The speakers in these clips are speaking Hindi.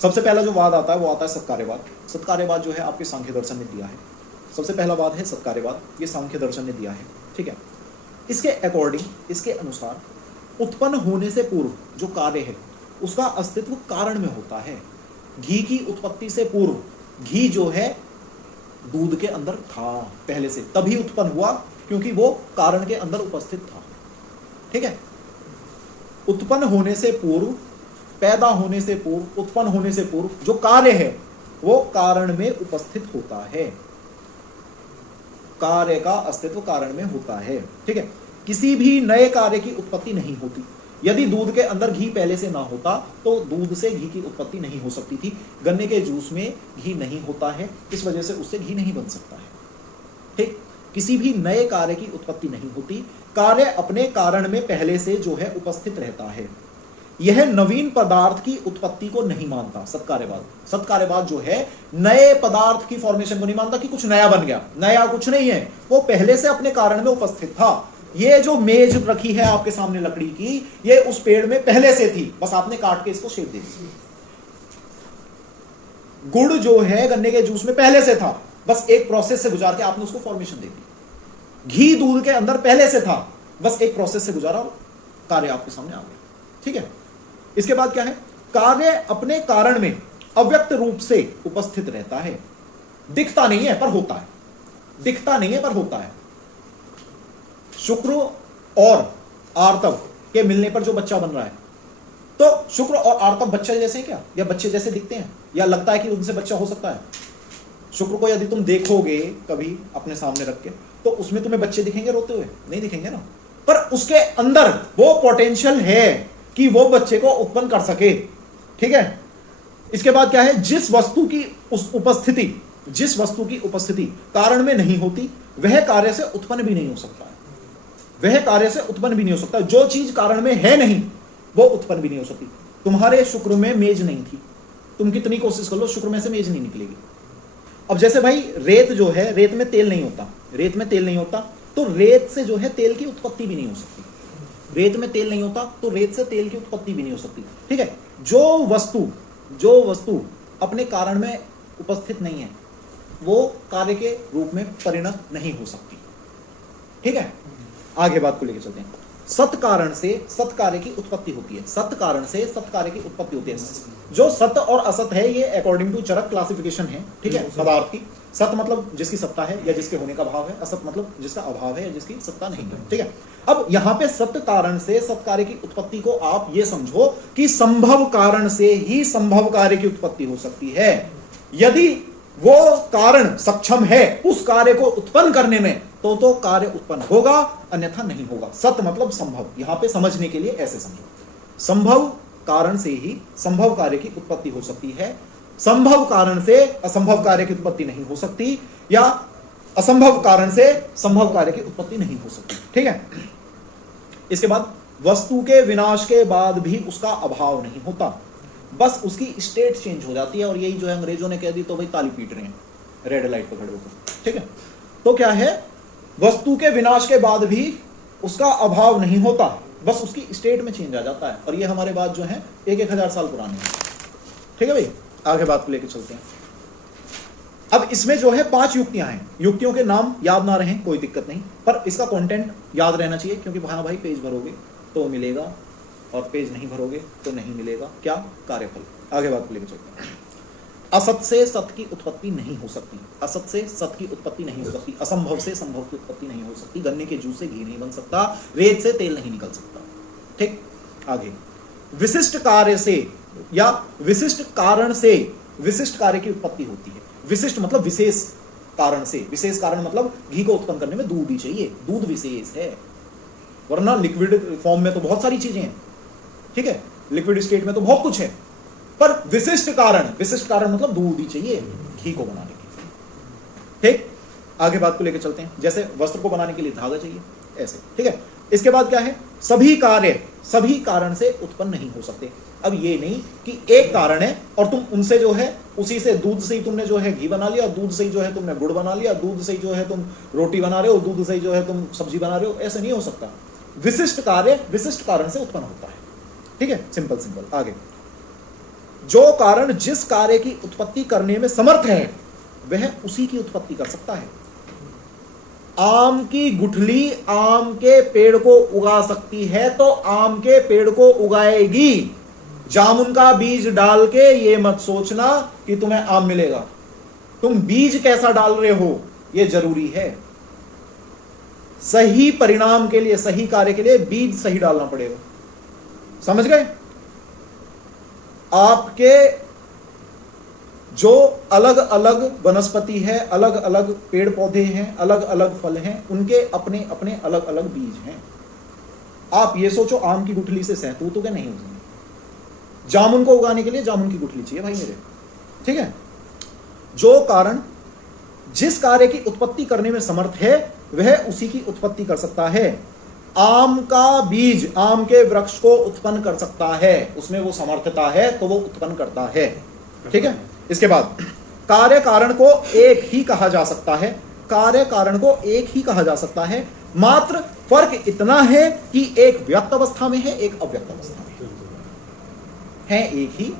सबसे पहला जो वाद आता है वो आता है सत्कार्यवाद। सत्कार्यवाद जो है आपके सांख्य दर्शन ने दिया है। सबसे पहला वाद है सत्कार्यवाद, ये सांख्य दर्शन ने दिया है, ठीक है। इसके अकॉर्डिंग, इसके अनुसार उत्पन्न होने से पूर्व जो कार्य है उसका अस्तित्व कारण में होता है। घी की उत्पत्ति से पूर्व घी जो है दूध के अंदर था पहले से, तभी उत्पन्न हुआ क्योंकि वो कारण के अंदर उपस्थित था, ठीक है। उत्पन्न होने से पूर्व, पैदा होने से पूर्व, उत्पन्न होने से पूर्व जो कार्य है वो कारण में उपस्थित होता है। कार्य का अस्तित्व कारण में होता है, ठीक है। किसी भी नए कार्य की उत्पत्ति नहीं होती। यदि दूध के अंदर घी पहले से ना होता तो दूध से घी की उत्पत्ति नहीं हो सकती थी। गन्ने के जूस में घी नहीं होता है, इस वजह से उससे घी नहीं बन सकता है, ठीक। किसी भी नए कार्य की उत्पत्ति नहीं होती। कार्य अपने कारण में पहले से जो है उपस्थित रहता है। यह नवीन पदार्थ की उत्पत्ति को नहीं मानता सत्कार्यवाद। सत्कार्यवाद जो है नए पदार्थ की फॉर्मेशन को नहीं मानता कि कुछ नया बन गया। नया कुछ नहीं है, वो पहले से अपने कारण में उपस्थित था। ये जो मेज रखी है आपके सामने लकड़ी की, ये उस पेड़ में पहले से थी, बस आपने काट के इसको शेप दे दी। गुड़ जो है गन्ने के जूस में पहले से था, बस एक प्रोसेस से गुजार के आपने उसको फॉर्मेशन दे दी। घी दूध के अंदर पहले से था, बस एक प्रोसेस से गुजारा, कार्य आपके सामने आ गया, ठीक है। इसके बाद क्या है? कार्य अपने कारण में अव्यक्त रूप से उपस्थित रहता है। दिखता नहीं है पर होता है, दिखता नहीं है पर होता है। शुक्र और आर्तव के मिलने पर जो बच्चा बन रहा है, तो शुक्र और आर्तव बच्चे जैसे हैं क्या, या बच्चे जैसे दिखते हैं, या लगता है कि उनसे बच्चा हो सकता है? शुक्र को यदि तुम देखोगे कभी अपने सामने रख के, तो उसमें तुम्हें बच्चे दिखेंगे रोते हुए? नहीं दिखेंगे ना। पर उसके अंदर वो पोटेंशियल है कि वो बच्चे को उत्पन्न कर सके, ठीक है। इसके बाद क्या है? जिस वस्तु की उपस्थिति कारण में नहीं होती, वह कार्य से उत्पन्न भी नहीं हो सकता है। वह कार्य से उत्पन्न भी नहीं हो सकता। जो चीज कारण में है नहीं, वो उत्पन्न भी नहीं हो सकती। तुम्हारे शुक्र में मेज नहीं थी, तुम कितनी कोशिश कर लो, शुक्र में से मेज नहीं निकलेगी। अब जैसे भाई रेत जो है, रेत में तेल नहीं होता, रेत में तेल नहीं होता, तो रेत से जो है तेल की उत्पत्ति भी नहीं हो सकती। रेत में तेल नहीं होता तो रेत से तेल की उत्पत्ति भी नहीं हो सकती, ठीक है। जो वस्तु अपने कारण में उपस्थित नहीं है, वो कार्य के रूप में परिणत नहीं हो सकती, ठीक है। आगे बात को लेकर चलते हैं। सत्कारण से सत्कार्य की उत्पत्ति होती है। सत्कारण से सत्कार्य की उत्पत्ति होती है। जो सत और असत है, ये अकॉर्डिंग टू चरक क्लासिफिकेशन है, ठीक है, पदार्थ की। सत मतलब जिसकी सत्ता है या जिसके होने का भाव है, असत मतलब जिसका अभाव है या जिसकी सत्ता नहीं है, ठीक है। अब यहां पे सत्य कारण से सत्कार्य की उत्पत्ति को आप ये समझो कि संभव कारण से ही संभव कार्य की उत्पत्ति हो सकती है। यदि वो कारण सक्षम है उस कार्य को उत्पन्न करने में, तो कार्य उत्पन्न होगा, अन्यथा नहीं होगा। सत्य मतलब संभव। यहां पे समझने के लिए ऐसे समझो, संभव कारण से ही संभव कार्य की उत्पत्ति हो सकती है। संभव कारण से असंभव कार्य की उत्पत्ति नहीं हो सकती, या असंभव कारण से संभव कार्य की उत्पत्ति नहीं हो सकती, ठीक है। इसके बाद वस्तु के विनाश के बाद भी उसका अभाव नहीं होता, बस उसकी स्टेट चेंज हो जाती है। और यही जो है अंग्रेजों ने कह दी तो भाई ताली पीट रहे हैं रेड लाइट पर खड़े होकर, ठीक है। तो क्या है? वस्तु के विनाश के बाद भी उसका अभाव नहीं होता, बस उसकी स्टेट में चेंज आ जाता है। और ये हमारे बात जो है 1,000 साल पुरानी है, ठीक है भाई। आगे बात को लेकर चलते हैं। अब इसमें जो है 5 युक्तियां हैं। युक्तियों के नाम याद ना रहें कोई दिक्कत नहीं, पर इसका कंटेंट याद रहना चाहिए, क्योंकि हाँ भाई पेज भरोगे तो मिलेगा और पेज नहीं भरोगे तो नहीं मिलेगा। क्या? कार्यफल। आगे बात को लेकर चलते हैं। असत से सत की उत्पत्ति नहीं हो सकती। असत से सत की उत्पत्ति नहीं हो सकती। असंभव से संभव की उत्पत्ति नहीं हो सकती। गन्ने के जूस से घी नहीं बन सकता। रेत से तेल नहीं निकल सकता, ठीक। आगे विशिष्ट कार्य से या विशिष्ट कारण से विशिष्ट कार्य की उत्पत्ति होती है। विशिष्ट मतलब विशेष कारण से। विशेष कारण मतलब घी को उत्पन्न करने में दूध ही चाहिए, दूध विशेष है, वरना लिक्विड फॉर्म में तो बहुत सारी चीजें हैं, ठीक है। लिक्विड स्टेट में तो बहुत कुछ है, पर विशिष्ट कारण मतलब दूध ही चाहिए घी को बनाने के लिए, ठीक। आगे बात को लेकर चलते हैं। जैसे वस्त्र को बनाने के लिए धागा चाहिए, ऐसे, ठीक है। इसके बाद क्या है? सभी कार्य सभी कारण से उत्पन्न नहीं हो सकते। अब ये नहीं कि एक कारण है और तुम उनसे जो है उसी से, दूध से ही तुमने जो है घी बना लिया, दूध से ही जो है तुमने गुड़ बना लिया, दूध से ही जो है तुम रोटी बना रहे हो, दूध से ही जो है तुम सब्जी बना रहे हो, ऐसे नहीं हो सकता। विशिष्ट कार्य विशिष्ट कारण से उत्पन्न होता है, ठीक है। सिंपल। आगे जो कारण जिस कार्य की उत्पत्ति करने में समर्थ है वह उसी की उत्पत्ति कर सकता है। आम की गुठली आम के पेड़ को उगा सकती है तो आम के पेड़ को उगाएगी। जामुन का बीज डाल के ये मत सोचना कि तुम्हें आम मिलेगा। तुम बीज कैसा डाल रहे हो ये जरूरी है। सही परिणाम के लिए, सही कार्य के लिए बीज सही डालना पड़ेगा। समझ गए? आपके जो अलग अलग वनस्पति है, अलग अलग पेड़ पौधे हैं, अलग अलग फल हैं, उनके अपने अपने अलग अलग बीज हैं। आप ये सोचो आम की गुठली से सहतूत हो गए, नहीं हो सकते। जामुन को उगाने के लिए जामुन की गुठली चाहिए भाई मेरे, ठीक है। जो कारण जिस कार्य की उत्पत्ति करने में समर्थ है वह उसी की उत्पत्ति कर सकता है। आम का बीज आम के वृक्ष को उत्पन्न कर सकता है, उसमें वो समर्थता है तो वो उत्पन्न करता है, ठीक है। इसके बाद कार्य कारण को एक ही कहा जा सकता है, कार्य कारण को एक ही कहा जा सकता है, मात्र फर्क इतना है कि एक व्यक्त अवस्था में है, एक अव्यक्त अवस्था में है एक ही,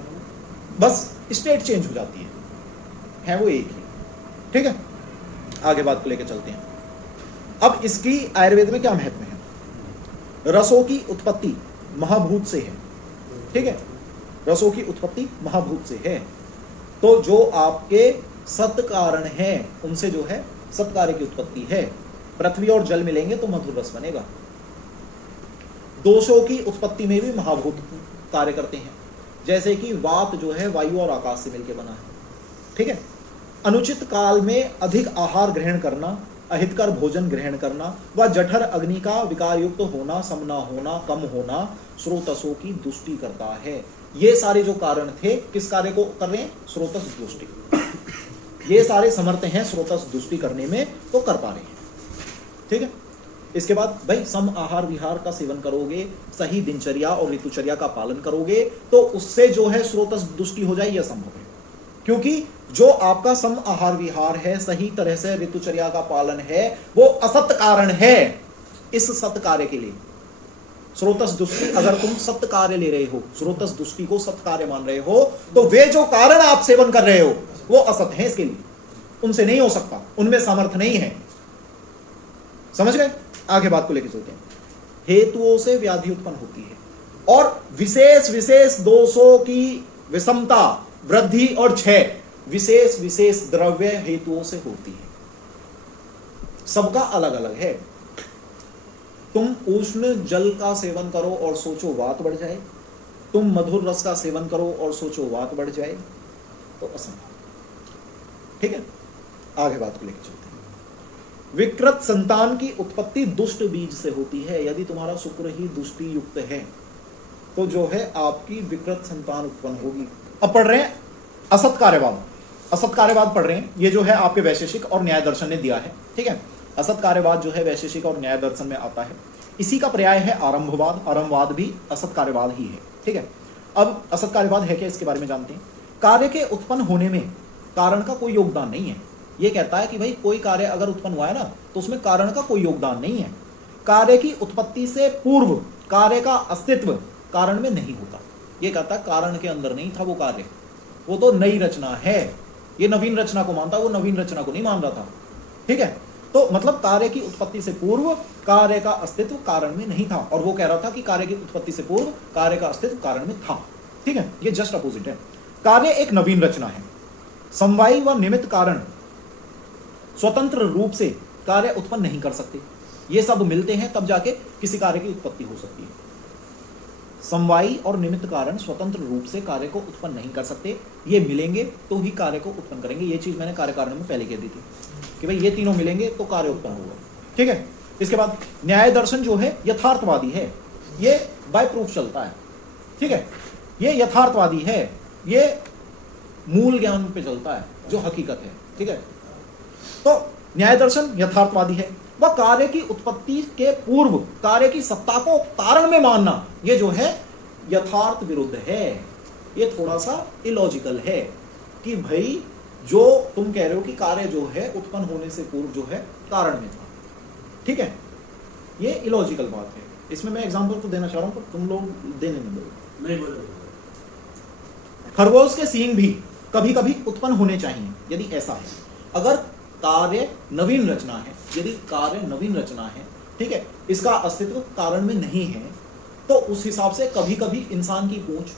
बस स्टेट चेंज हो जाती है वो एक ही, ठीक है। आगे बात को लेकर चलते हैं। अब इसकी आयुर्वेद में क्या महत्व है। रसों की उत्पत्ति महाभूत से है, ठीक है। रसों की उत्पत्ति महाभूत से है, तो जो आपके सत कारण हैं उनसे जो है सत्कार्य की उत्पत्ति है। पृथ्वी और जल मिलेंगे तो मधुर रस बनेगा। दोषों की उत्पत्ति में भी महाभूत कार्य करते हैं, जैसे कि वात जो है वायु और आकाश से मिलकर बना है, ठीक है। अनुचित काल में अधिक आहार ग्रहण करना, अहितकर भोजन ग्रहण करना व जठर अग्नि का विकार युक्त होना, सम न होना, कम होना स्रोतसों की दुष्टि करता है। ये सारे जो कारण थे किस कार्य को कर रहे हैं, स्रोतस दुष्टि। ये सारे समर्थ हैं स्रोतस दुष्टि करने में तो कर पा रहे हैं, ठीक है। इसके बाद भाई सम आहार विहार का सेवन करोगे, सही दिनचर्या और ऋतुचर्या का पालन करोगे तो उससे जो है स्रोतस दुष्टि हो जाए, यह संभव है। क्योंकि जो आपका सम आहार विहार है, सही तरह से ऋतुचर्या का पालन है, वो असत कारण है इस सत कार्य के लिए। स्रोतस दुष्टि अगर तुम सत्य कार्य ले रहे हो, स्रोतस दुष्टि को सत्य कार्य मान रहे हो, तो वे जो कारण आप सेवन कर रहे हो वो असत है इसके लिए, उनसे नहीं हो सकता, उनमें सामर्थ्य नहीं है। समझ गए? आगे बात को लेकर चलते हैं। हेतुओं से व्याधि उत्पन्न होती है और विशेष विशेष दोषों की विषमता, वृद्धि और क्षय विशेष विशेष द्रव्य हेतुओं से होती है। सबका अलग अलग है। तुम उष्ण जल का सेवन करो और सोचो वात बढ़ जाए, तुम मधुर रस का सेवन करो और सोचो वात बढ़ जाए, तो असंभव, ठीक है। आगे बात को लेकर चलते हैं। विकृत संतान की उत्पत्ति दुष्ट बीज से होती है। यदि तुम्हारा शुक्र ही दुष्टि युक्त है तो जो है आपकी विकृत संतान उत्पन्न होगी। अब पढ़ रहे हैं असत कार्यवाद। असत कार्यवाद पढ़ रहे हैं, ये जो है आपके वैशेषिक और न्याय दर्शन ने दिया है, ठीक है। असत कार्यवाद जो है वैशेषिक और न्याय दर्शन में आता है। इसी का पर्याय है आरंभवाद। आरंभवाद भी असत कार्यवाद ही है, ठीक है। अब असत कार्यवाद है क्या, इसके बारे में जानते हैं। कार्य के उत्पन्न होने में कारण का कोई योगदान नहीं है। ये कहता है कि भाई कोई कार्य अगर उत्पन्न हुआ है ना तो उसमें कारण का कोई योगदान नहीं है। कार्य की उत्पत्ति से पूर्व कार्य का अस्तित्व कारण में नहीं होता। ये कहता है कारण के अंदर नहीं था वो कार्य, वो तो नई रचना है। ये नवीन रचना को मानता, वो नवीन रचना को नहीं मान रहा था, ठीक है। तो मतलब कार्य की उत्पत्ति से पूर्व कार्य का अस्तित्व कारण में नहीं था, और वो कह रहा था कि कार्य की उत्पत्ति से पूर्व कार्य का अस्तित्व कारण में था, ठीक है। ये जस्ट अपोजिट है। कार्य एक नवीन रचना है। समवायी व निमित्त कारण स्वतंत्र रूप से कार्य उत्पन्न नहीं कर सकते। ये सब मिलते हैं तब जाके किसी कार्य की उत्पत्ति हो सकती है। समवायी और निमित्त कारण स्वतंत्र रूप से कार्य को उत्पन्न नहीं कर सकते, ये मिलेंगे तो ही कार्य को उत्पन्न करेंगे। ये चीज मैंने कार्य कारण में पहले कह दी थी कि भाई ये तीनों मिलेंगे तो कार्य उत्पन्न होगा, ठीक है। इसके बाद न्याय दर्शन जो है यथार्थवादी है, ये बाय प्रूफ चलता है, ठीक है। ये यथार्थवादी है, ये मूल ज्ञान पे चलता है जो हकीकत है, ठीक है। तो न्याय दर्शन यथार्थवादी है। वह कार्य की उत्पत्ति के पूर्व कार्य की सत्ता को कारण में मानना, ये जो है यथार्थ विरुद्ध है। ये थोड़ा सा इलॉजिकल है कि भाई जो तुम कह रहे हो कि कार्य जो है उत्पन्न होने से पूर्व जो है कारण में था, ठीक है। ये इलॉजिकल बात है। इसमें मैं एग्जांपल तो देना चाह रहा हूं पर तुम लोग देने नहीं दोगे। खरगोश के सींग भी कभी कभी उत्पन्न होने चाहिए यदि ऐसा है, अगर कार्य नवीन रचना है, यदि कार्य नवीन रचना है, ठीक है, इसका अस्तित्व कारण में नहीं है, तो उस हिसाब से कभी कभी इंसान की पूंछ,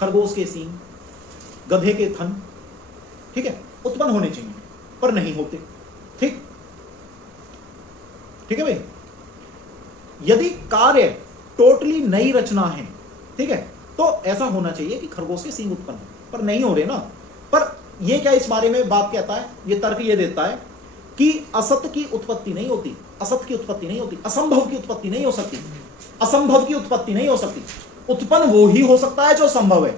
खरगोश के सींग, गधे के थन, ठीक है, उत्पन्न होने चाहिए पर नहीं होते। ठीक है भाई। यदि कार्य टोटली नई रचना है, ठीक है, तो ऐसा होना चाहिए कि खरगोश के सींग उत्पन्न हो, पर नहीं हो रहे ना। पर ये क्या इस बारे में बात कहता है, ये तर्क ये देता है कि असत की उत्पत्ति नहीं होती, असत की उत्पत्ति नहीं होती, असंभव की उत्पत्ति नहीं हो सकती, असंभव की उत्पत्ति नहीं हो सकती। उत्पन्न वो ही हो सकता है जो संभव है।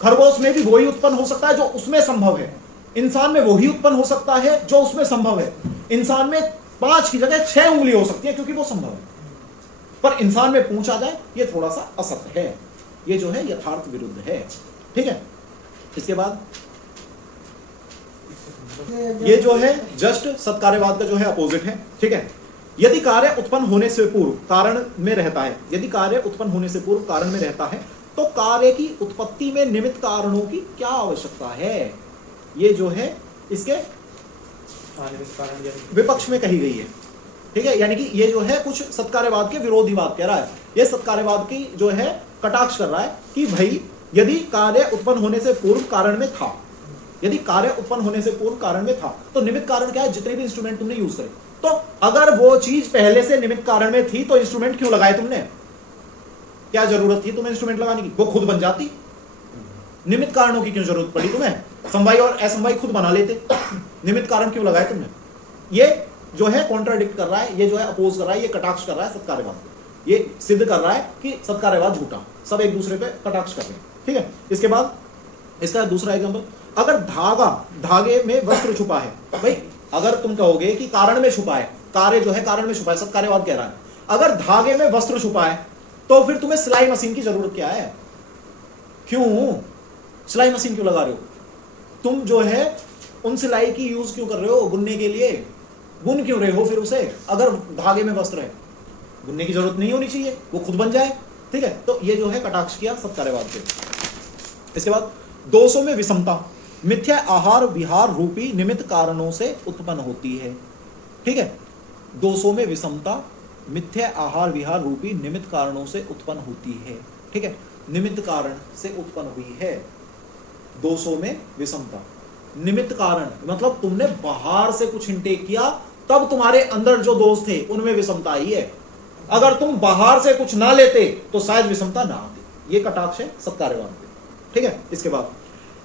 खरगोश में भी वही उत्पन्न हो सकता है जो उसमें संभव है, इंसान में वही उत्पन्न हो सकता है जो उसमें संभव है। इंसान में 5 की जगह 6 उंगली हो सकती है क्योंकि वो संभव है, पर इंसान में पूंछ आ जाए ये थोड़ा सा असत्य है, ये जो है यथार्थ विरुद्ध है। ठीक है, इसके बाद ये जो है जस्ट सत्कार्यवाद का जो है अपोजिट है। ठीक है, यदि कार्य उत्पन्न होने से पूर्व कारण में रहता है, यदि कार्य उत्पन्न होने से पूर्व कारण में रहता है, तो कार्य की उत्पत्ति में निमित्त कारणों की क्या आवश्यकता है, ये जो है इसके विपक्ष में कही गई है। ठीक है, यानी कि ये जो है कुछ सत्कार्यवाद के विरोधी बात कह रहा है, ये सत्कार्यवाद की जो है कटाक्ष कर रहा है कि भाई यदि कार्य उत्पन्न होने से पूर्व कारण में था, यदि कार्य उत्पन्न होने से पूर्व कारण में था, तो निमित्त कारण क्या है, जितने भी इंस्ट्रूमेंट तुमने यूज करे, तो अगर वो चीज पहले से निमित्त कारण में थी तो इंस्ट्रूमेंट क्यों लगाए तुमने, क्या जरूरत थी तुम्हें इंस्ट्रूमेंट लगाने की, वो खुद बन जाती। निमित्त कारणों की क्यों जरूरत पड़ी तुम्हें, समवाय और असमवाय खुद बना लेते, निमित्त कारण क्यों लगाए तुमने। ये जो है कॉन्ट्राडिक्ट कर रहा है, ये जो है अपोज कर रहा है, ये कटाक्ष कर रहा है सत्कार्यवाद, ये सिद्ध कर रहा है कि सत्कार्यवाद झूठा, सब एक दूसरे पे कटाक्ष कर रहे हैं। ठीक है, इसके बाद इसका दूसरा एग्जांपल, अगर धागे में वस्त्र छुपा है, भाई अगर तुम कहोगे कि कारण में छुपा है, कार्य जो है कारण में छुपा है, सत्कार्यवाद कह रहा है, अगर धागे में वस्त्र छुपा है तो फिर तुम्हें सिलाई मशीन की जरूरत क्या है, क्यों सिलाई मशीन क्यों लगा रहे हो तुम, जो है उन सिलाई की यूज क्यों कर रहे हो, बुनने के लिए बुन क्यों रहे हो फिर उसे, अगर धागे में वस्त्र है बुनने की जरूरत नहीं होनी चाहिए, वो खुद बन जाए। ठीक है, तो ये जो है कटाक्ष किया सत्कार्यवाद पे। इसके बाद दोषों में विषमता मिथ्या आहार विहार रूपी निमित्त कारणों से उत्पन्न होती है। ठीक है, दोषों में विषमता मिथ्या आहार विहार रूपी निमित्त कारणों से उत्पन्न होती है। ठीक है, निमित्त कारण से उत्पन्न हुई है। दोषों में विषमता, निमित्त कारण मतलब तुमने बाहर से कुछ इंटेक किया तब तुम्हारे अंदर जो दोष थे उनमें विषमता आई है, अगर तुम बाहर से कुछ ना लेते तो शायद विषमता ना आती। ये कटाक्ष है सत्कार्यवाद पे। ठीक है, इसके बाद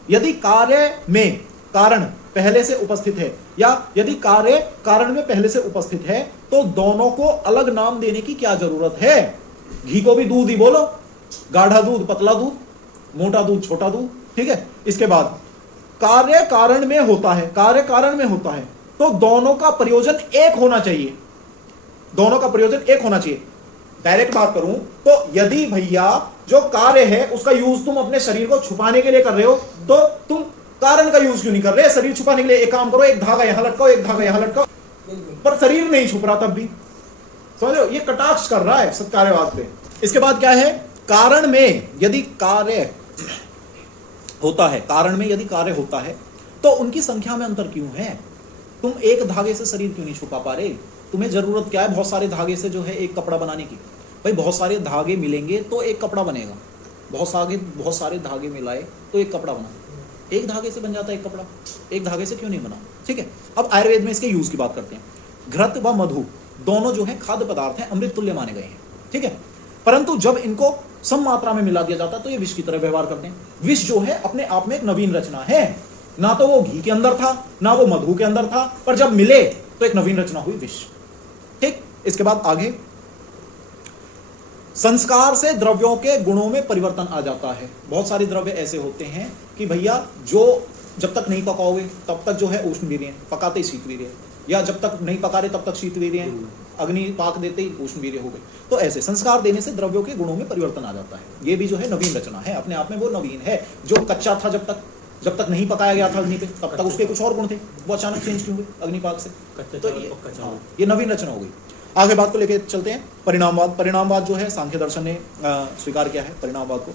यदि कार्य में कारण पहले से उपस्थित है, या यदि कार्य कारण में पहले से उपस्थित है, तो दोनों को अलग नाम देने की क्या जरूरत है। घी को भी दूध ही बोलो, गाढ़ा दूध पतला दूध, मोटा दूध छोटा दूध। ठीक है, इसके बाद कार्य कारण में होता है, कार्य कारण में होता है, तो दोनों का प्रयोजन एक होना चाहिए, दोनों का प्रयोजन एक होना चाहिए। डायरेक्ट बात करूं तो यदि भैया जो कार्य है उसका यूज तुम अपने शरीर को छुपाने के लिए कर रहे हो, तो तुम कारण का यूज क्यों नहीं कर रहे। शरीर छुपाने के लिए एक काम करो, एक धागा यहां लटकाओ, एक धागा यहां लटकाओ, पर शरीर नहीं छुप रहा तब भी, समझो ये कटाक्ष कर रहा है सत्कार्यवाद पे। इसके बाद क्या है, कारण में यदि कार्य होता है, कारण में यदि कार्य होता है तो उनकी संख्या में अंतर क्यों है। तुम एक धागे से शरीर क्यों नहीं छुपा पा रहे, तुम्हें जरूरत क्या है बहुत सारे धागे से जो है एक कपड़ा बनाने की। भाई बहुत सारे धागे मिलेंगे तो एक कपड़ा बनेगा, बहुत सारे धागे मिलाए तो एक कपड़ा बना, एक धागे से बन जाता है एक कपड़ा, एक धागे से क्यों नहीं बना। ठीक है, अब आयुर्वेद में इसके यूज की बात करते हैं। घृत व मधु दोनों जो है खाद्य पदार्थ हैं, अमृत तुल्य माने गए हैं। ठीक है, परंतु जब इनको सम मात्रा में मिला दिया जाता है तो ये विष की तरह व्यवहार करते हैं। विष जो है अपने आप में एक नवीन रचना है, ना तो वो घी के अंदर था ना वो मधु के अंदर था, पर जब मिले तो एक नवीन रचना हुई विष। ठीक, इसके बाद आगे संस्कार से द्रव्यों के गुणों में परिवर्तन आ जाता है। बहुत सारे द्रव्य ऐसे होते हैं कि भैया जो जब तक नहीं पकाओगे तब तक जो है उष्ण वीर्य, पकाते ही शीत वीर्य, या जब तक नहीं पका रहे तब तक शीत वीर्य, अग्नि पाक देते ही उष्ण वीर्य हो गए। तो ऐसे संस्कार देने से द्रव्यों के गुणों में परिवर्तन आ जाता है। ये भी जो है नवीन रचना है, अपने आप में वो नवीन है। जो कच्चा था जब तक नहीं पकाया गया था अग्नि पे, तब तक उसके कुछ और गुण थे, वो अचानक चेंज क्यों हुए अग्निपाक से, तो ये नवीन रचना हो गई। आगे बात को लेके चलते हैं परिणामवाद। परिणामवाद जो है सांख्य दर्शन ने स्वीकार किया है परिणामवाद को।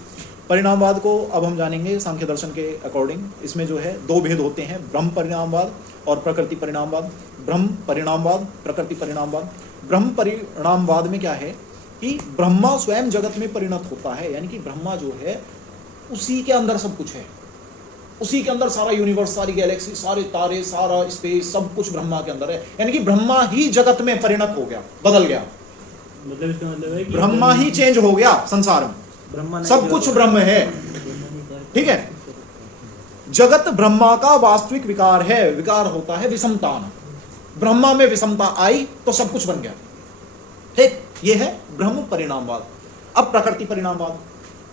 परिणामवाद को अब हम जानेंगे सांख्य दर्शन के अकॉर्डिंग। इसमें जो है दो भेद होते हैं, ब्रह्म परिणामवाद और प्रकृति परिणामवाद। ब्रह्म परिणामवाद, प्रकृति परिणामवाद। ब्रह्म परिणामवाद में क्या है कि ब्रह्मा स्वयं जगत में परिणत होता है, यानी कि ब्रह्मा जो है उसी के अंदर सब कुछ है, उसी के अंदर सारा यूनिवर्स, सारी गैलेक्सी, सारे तारे, सारा स्पेस, सब कुछ ब्रह्मा के अंदर है। यानी कि ब्रह्मा ही जगत में परिणत हो गया, बदल गया, मतलब इसका मतलब है कि ब्रह्मा ही चेंज हो गया संसार में, ब्रह्मा सब कुछ ब्रह्म है। ठीक है, जगत ब्रह्मा का वास्तविक विकार है। विकार होता है विषमता। ब्रह्मा में विषमता आई तो सब कुछ बन गया। ठीक, ये है ब्रह्म परिणामवाद। अब प्रकृति परिणामवाद।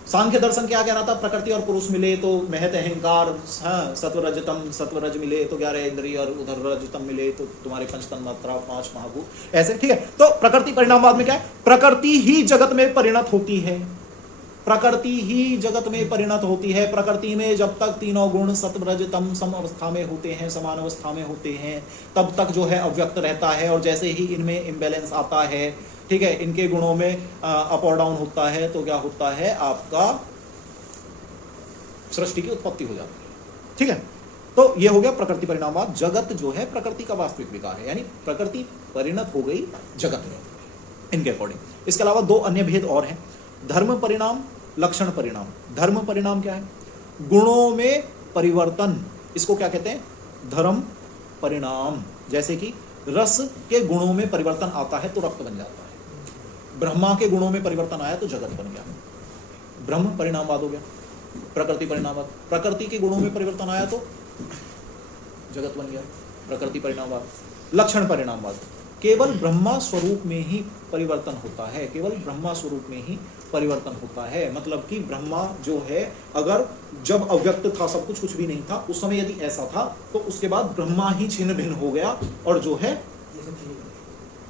सांख्य दर्शन क्या कह रहा था? प्रकृति और पुरुष मिले तो महत अहंकार, हाँ, सत्वरजतम, सत्वरज मिले तो 11 इंद्रिय, और उधर रजतम मिले तो तुम्हारे 5 तन्मात्रा, 5 महाभूत, ऐसे। ठीक है, तो प्रकृति परिणामवाद में क्या है? प्रकृति ही जगत में परिणत होती है, प्रकृति ही जगत में परिणत होती है। प्रकृति में जब तक तीनों गुण सत्वरजतम सम अवस्था में होते हैं, समान अवस्था में होते हैं, तब तक जो है अव्यक्त रहता है। और जैसे ही इनमें इम्बैलेंस आता है, ठीक है, इनके गुणों में अप और डाउन होता है, तो क्या होता है? आपका सृष्टि की उत्पत्ति हो जाती है। ठीक है, तो ये हो गया प्रकृति परिणामवाद। जगत जो है प्रकृति का वास्तविक विकार है, यानी प्रकृति परिणत हो गई जगत में, इनके अकॉर्डिंग। इसके अलावा दो अन्य भेद और हैं, धर्म परिणाम, लक्षण परिणाम। धर्म परिणाम क्या है? गुणों में परिवर्तन, इसको क्या कहते हैं? धर्म परिणाम। जैसे कि रस के गुणों में परिवर्तन आता है तो रक्त बन जाता है, ब्रह्मा के गुणों में परिवर्तन आया तो जगत बन गया, ब्रह्म परिणामवाद हो गया। प्रकृति परिणामवाद, प्रकृति के गुणों में परिवर्तन आया तो जगत बन गया, प्रकृति परिणामवाद। लक्षण परिणामवाद, केवल ब्रह्मा स्वरूप में ही परिवर्तन होता है, केवल ब्रह्मा स्वरूप में ही परिवर्तन होता है। मतलब कि ब्रह्मा जो है, अगर जब अव्यक्त था, सब कुछ भी नहीं था, उस समय यदि ऐसा था तो उसके बाद ब्रह्मा ही छिन्न भिन्न हो गया और जो है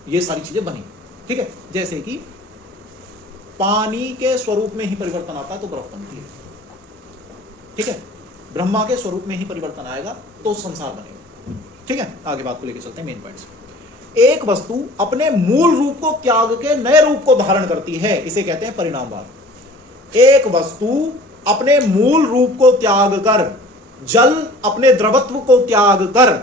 ये सारी चीजें बनी। ठीक है, जैसे कि पानी के स्वरूप में ही परिवर्तन आता है तो बर्फ बनती है। ठीक है, ब्रह्मा के स्वरूप में ही परिवर्तन आएगा तो संसार बनेगा। ठीक है, आगे बात को लेकर चलते हैं मेन पॉइंट्स। एक वस्तु अपने मूल रूप को त्याग के नए रूप को धारण करती है, इसे कहते हैं परिणामवाद। एक वस्तु अपने मूल रूप को त्याग कर, जल अपने द्रवत्व को त्याग कर,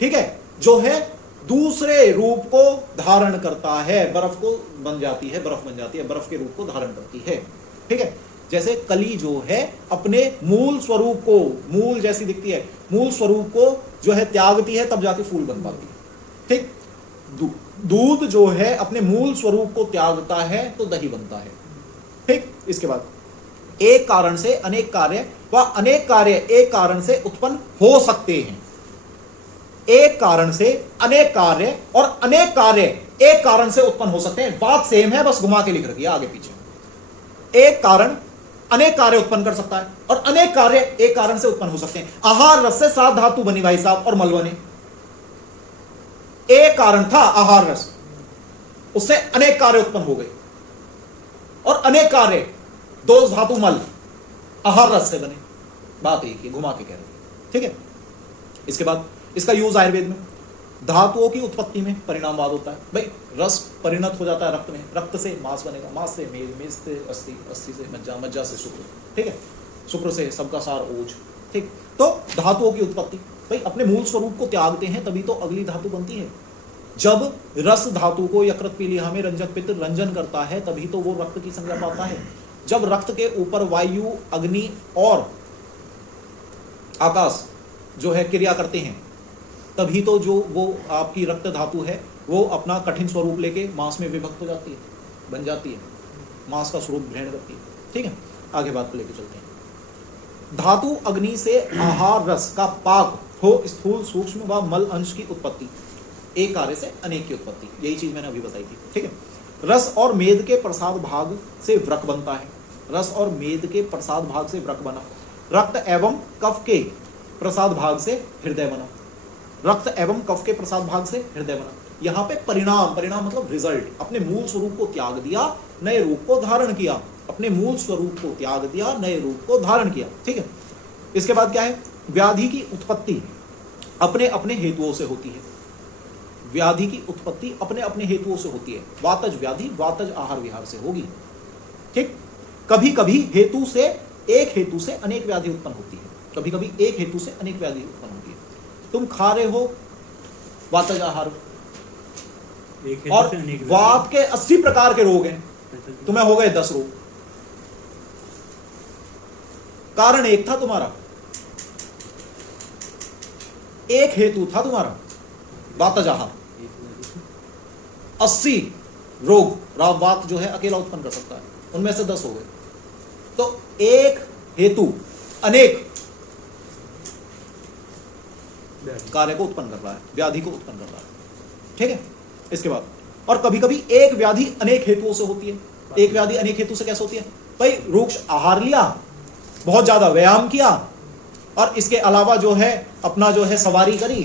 ठीक है, जो है दूसरे रूप को धारण करता है, बर्फ को बन जाती है, बर्फ बन जाती है, बर्फ के रूप को धारण करती है। ठीक है, जैसे कली जो है अपने मूल स्वरूप को, मूल जैसी दिखती है, मूल स्वरूप को जो है त्यागती है, तब जाके फूल बन पाती है। ठीक, दूध जो है अपने मूल स्वरूप को त्यागता है तो दही बनता है। ठीक, इसके बाद एक कारण से अनेक कार्य व अनेक कार्य एक कारण से उत्पन्न हो सकते हैं। एक कारण से अनेक कार्य और अनेक कार्य एक कारण से उत्पन्न हो सकते हैं। बात सेम है, बस घुमा के लिख रखी है आगे पीछे। एक कारण अनेक कार्य उत्पन्न कर सकता है और अनेक कार्य एक कारण से उत्पन्न हो सकते हैं। आहार रस से 7 धातु बनी भाई साहब, और मल बने। एक कारण था आहार रस, उससे अनेक कार्य उत्पन्न हो गए, और अनेक कार्य 2 धातु मल आहार रस से बने। बात एक ही, घुमा के कह रहे। ठीक है, इसके बाद इसका यूज आयुर्वेद में धातुओं की उत्पत्ति में परिणामवाद होता है। भाई रस परिणत हो जाता है रक्त में, रक्त से मांस बनेगा, मांस से मेद, मेद से अस्थि, अस्थि से मज्जा, मज्जा से शुक्र। ठीक है, शुक्र से सबका सार ओज। ठीक, तो धातुओं की उत्पत्ति, भाई अपने मूल स्वरूप को त्यागते हैं तभी तो अगली धातु बनती है। जब रस धातु को यकृत पीलिया में रंजक पित्त रंजन करता है तभी तो वो रक्त की संज्ञा पाता है। जब रक्त के ऊपर वायु, अग्नि और आकाश जो है क्रिया करते हैं तभी तो जो वो आपकी रक्त धातु है वो अपना कठिन स्वरूप लेके मांस में विभक्त हो जाती है, बन जाती है, मांस का स्वरूप ग्रहण करती है। ठीक है, आगे बात को लेके चलते हैं। धातु अग्नि से आहार रस का पाक हो स्थूल सूक्ष्म व मल अंश की उत्पत्ति, एक कार्य से अनेक की उत्पत्ति, यही चीज मैंने अभी बताई थी। ठीक है, रस और मेद के प्रसाद भाग से व्रक बनता है। रस और मेद के प्रसाद भाग से व्रक बना। रक्त एवं कफ के प्रसाद भाग से हृदय बना। रक्त एवं कफ के प्रसाद भाग से हृदय बना। यहाँ पे परिणाम, परिणाम मतलब रिजल्ट, अपने मूल स्वरूप को त्याग दिया, नए रूप को धारण किया, अपने मूल स्वरूप को त्याग दिया, नए रूप को धारण किया। ठीक है, इसके बाद क्या है? व्याधि की उत्पत्ति अपने अपने हेतुओं से होती है। व्याधि की उत्पत्ति अपने अपने हेतुओं से होती है। वातज व्याधि वातज आहार विहार से होगी। ठीक, कभी कभी हेतु से एक हेतु से अनेक व्याधि उत्पन्न होती है। कभी कभी एक हेतु से अनेक व्याधि उत्पन्न होती है। तुम खा रहे हो वातज आहार एक हेतु और से अनेक वात के 80 प्रकार के रोग हैं, व्याधि। तुम्हें हो गए 10 रोग। कारण एक था तुम्हारा, एक हेतु था तुम्हारा वातज आहार। 80 रोग वात जो है अकेला उत्पन्न कर सकता है, उनमें से 10 हो गए। तो एक हेतु अनेक कार्य को उत्पन्न कर रहा है, व्याधि को उत्पन्न कर रहा है। ठीक है। इसके बाद और कभी कभी एक व्याधि अनेक हेतुओं से होती है। एक व्याधि अनेक हेतु से कैसे होती है? भाई रूक्ष आहार लिया, बहुत ज्यादा व्यायाम किया, और इसके अलावा जो है अपना जो है सवारी करी।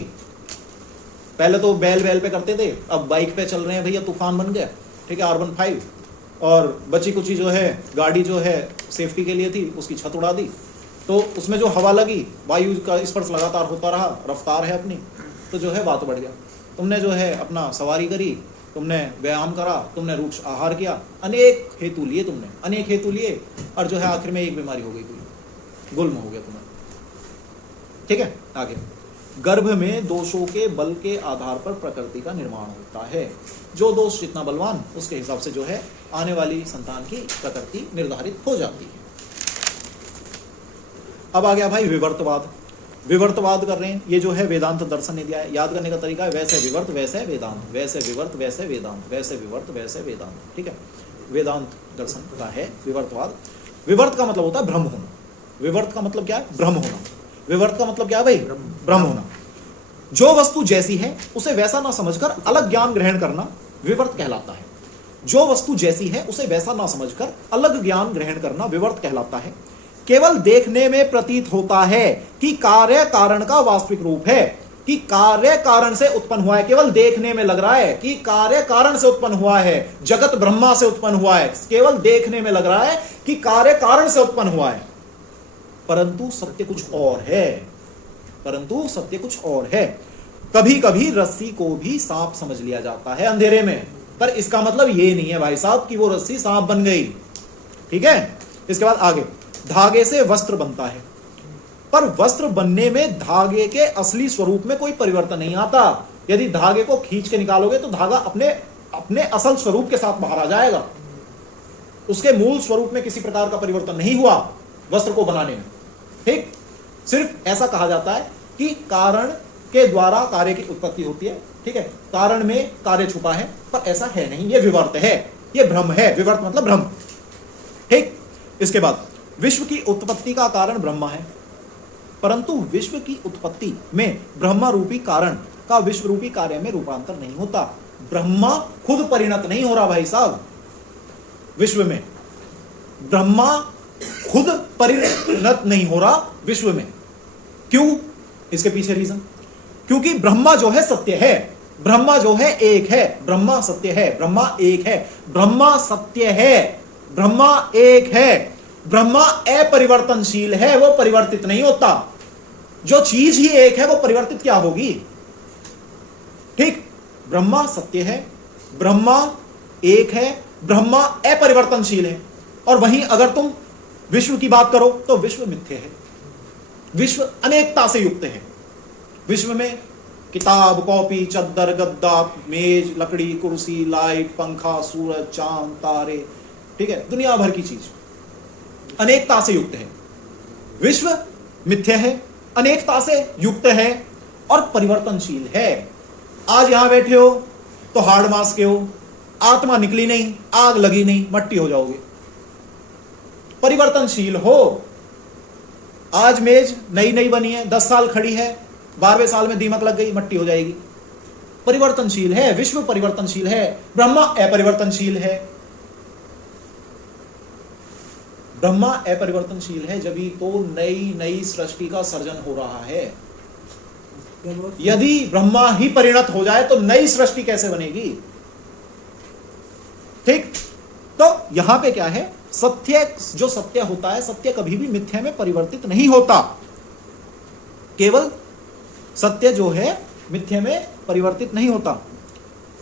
पहले तो बैल पे करते थे, अब बाइक पे चल रहे हैं भैया, तूफान बन गया। ठीक है, R15, और बची कुची जो है गाड़ी जो है सेफ्टी के लिए थी, उसकी छत उड़ा दी, तो उसमें जो हवा लगी, वायु का स्पर्श लगातार होता रहा, रफ्तार है अपनी, तो जो है वात बढ़ गया। तुमने जो है अपना सवारी करी, तुमने व्यायाम करा, तुमने रूक्ष आहार किया, अनेक हेतु लिए तुमने, अनेक हेतु लिए, और जो है आखिर में एक बीमारी हो गई, कोई गुल्म हो गया तुम्हें। ठीक है। आगे, गर्भ में दोषों के बल के आधार पर प्रकृति का निर्माण होता है। जो दोष जितना बलवान, उसके हिसाब से जो है आने वाली संतान की प्रकृति निर्धारित हो जाती है। अब आ गया भाई विवर्तवाद। विवर्तवाद कर रहे हैं, ये जो है वेदांत दर्शन ने दिया है। याद करने का तरीका है वैसे विवर्त वैसे वेदांत, वैसे विवर्त वैसे वेदांत, वैसे विवर्त वैसे वेदांत। ठीक है, वेदांत दर्शन का है विवर्तवाद। विवर्त का मतलब होता है भ्रम होना। विवर्त का मतलब क्या है? भ्रम होना। विवर्त का मतलब क्या है भाई? भ्रम होना। जो वस्तु जैसी है उसे वैसा ना समझकर अलग ज्ञान ग्रहण करना विवर्त कहलाता है। जो वस्तु जैसी है उसे वैसा ना समझकर अलग ज्ञान ग्रहण करना विवर्त कहलाता है। केवल देखने में प्रतीत होता है कि कार्य कारण का वास्तविक रूप है, कि कार्य कारण से उत्पन्न हुआ है। केवल देखने में लग रहा है कि कार्य कारण से उत्पन्न हुआ है, जगत ब्रह्मा से उत्पन्न हुआ है। केवल देखने में लग रहा है कि कार्य कारण से उत्पन्न हुआ है, परंतु सत्य कुछ और है। परंतु सत्य कुछ और है। कभी कभी रस्सी को भी सांप समझ लिया जाता है अंधेरे में, पर इसका मतलब ये नहीं है भाई साहब कि वो रस्सी सांप बन गई। ठीक है। इसके बाद आगे, धागे से वस्त्र बनता है, पर वस्त्र बनने में धागे के असली स्वरूप में कोई परिवर्तन नहीं आता। यदि धागे को खींच के निकालोगे तो धागा अपने अपने असल स्वरूप के साथ बाहर आ जाएगा। उसके मूल स्वरूप में किसी प्रकार का परिवर्तन नहीं हुआ वस्त्र को बनाने में। ठीक, सिर्फ ऐसा कहा जाता है कि कारण के द्वारा कार्य की उत्पत्ति होती है। ठीक है, कारण में कार्य छुपा है, पर ऐसा है नहीं, ये विवर्त है, ये भ्रम है। विवर्त मतलब भ्रम। ठीक। इसके बाद, विश्व की उत्पत्ति का कारण ब्रह्मा है, परंतु विश्व की उत्पत्ति में ब्रह्मा रूपी कारण का विश्व रूपी कार्य में रूपांतर नहीं होता। ब्रह्मा खुद परिणत नहीं हो रहा भाई साहब विश्व में। ब्रह्मा खुद परिणत नहीं हो रहा विश्व में। क्यों? इसके पीछे रीजन, क्योंकि ब्रह्मा जो है सत्य है, ब्रह्मा जो है एक है, ब्रह्मा सत्य है, ब्रह्मा एक है, ब्रह्मा सत्य है, ब्रह्मा एक है। ब्रह्मा अपरिवर्तनशील है, वो परिवर्तित नहीं होता। जो चीज ही एक है वो परिवर्तित क्या होगी? ठीक, ब्रह्मा सत्य है, ब्रह्मा एक है, ब्रह्मा अपरिवर्तनशील है। और वहीं अगर तुम विश्व की बात करो तो विश्व मिथ्य है, विश्व अनेकता से युक्त है। विश्व में किताब, कॉपी, चद्दर, गद्दा, मेज, लकड़ी, कुर्सी, लाइट, पंखा, सूरज, चांद, तारे, ठीक है, दुनिया भर की चीज अनेकता से युक्त है। विश्व मिथ्य है, अनेकता से युक्त है और परिवर्तनशील है। आज यहां बैठे हो तो हार्ड मास के हो, आत्मा निकली नहीं, आग लगी नहीं, मट्टी हो जाओगे। परिवर्तनशील हो। आज मेज नई नई बनी है, 10 साल खड़ी है, 12वें साल में दीमक लग गई, मट्टी हो जाएगी। परिवर्तनशील है, विश्व परिवर्तनशील है, ब्रह्मा अपरिवर्तनशील है। ब्रह्मा अपरिवर्तनशील है, जब ही तो नई नई सृष्टि का सर्जन हो रहा है। यदि ब्रह्मा ही परिणत हो जाए तो नई सृष्टि कैसे बनेगी? ठीक, तो यहां पे क्या है, सत्य जो सत्य होता है, सत्य कभी भी मिथ्या में परिवर्तित नहीं होता। केवल सत्य जो है मिथ्या में परिवर्तित नहीं होता।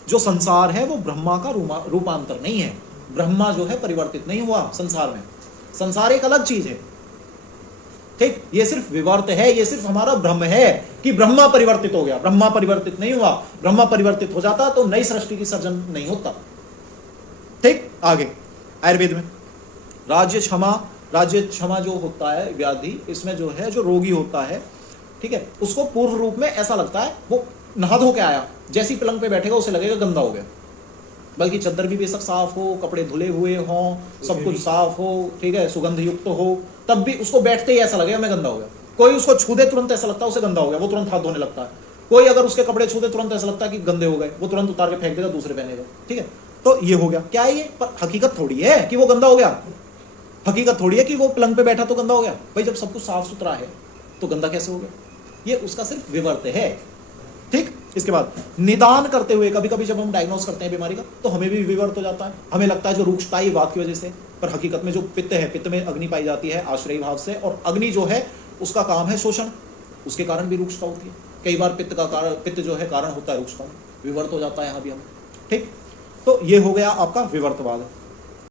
जो संसार है वो ब्रह्मा का रूपांतर नहीं है। ब्रह्मा जो है परिवर्तित नहीं हुआ संसार में। संसार एक अलग चीज है, ठीक, ये सिर्फ विवर्त है, ये सिर्फ हमारा भ्रम है कि ब्रह्मा परिवर्तित हो गया। ब्रह्मा परिवर्तित नहीं हुआ। ब्रह्मा परिवर्तित हो जाता तो नई सृष्टि की सर्जन नहीं होता। ठीक, आगे आयुर्वेद में राज्य क्षमा जो होता है व्याधि, इसमें जो है, जो रोगी होता है, ठीक है, उसको पूर्व रूप में ऐसा लगता है वो नहा धो के आया, जैसी पलंग पे बैठेगा उसे लगेगा गंदा हो गया, बल्कि चद्दर भी बेशक साफ हो, कपड़े धुले हुए हों, सब कुछ साफ हो, ठीक है, सुगंध युक्त हो, तब भी उसको बैठते ही ऐसा लगेगा मैं गंदा हो गया। कोई उसको छू दे तुरंत ऐसा लगता है उसे गंदा हो गया, वो तुरंत हाथ धोने लगता है। कोई अगर उसके कपड़े छू दे तुरंत ऐसा लगता है कि गंदे हो गए, वो तुरंत उतार के फेंक देगा, दूसरे पहनेगा। ठीक है, तो ये हो गया। क्या है ये? पर हकीकत थोड़ी है कि वो गंदा हो गया। हकीकत थोड़ी है कि वो पलंग पे बैठा तो गंदा हो गया। भाई जब सब कुछ साफ सुथरा है तो गंदा कैसे हो गया? ये उसका सिर्फ विवर्त है। ठीक, इसके बाद निदान करते हुए कभी कभी जब हम डायग्नोस करते हैं बीमारी का तो हमें भी विवर्त हो जाता है। हमें लगता है जो रूक्षता है बात की वजह से, पर हकीकत में जो पित्त है, पित्त में अग्नि पाई जाती है आश्रय भाव से, और अग्नि जो है उसका काम है शोषण, उसके कारण भी रूक्षता होती है। कई बार पित्त का कारण, पित्त जो है कारण होता है रूक्षता में, विवर्त हो जाता है यहाँ भी हम। ठीक, तो ये हो गया आपका विवर्तवाद।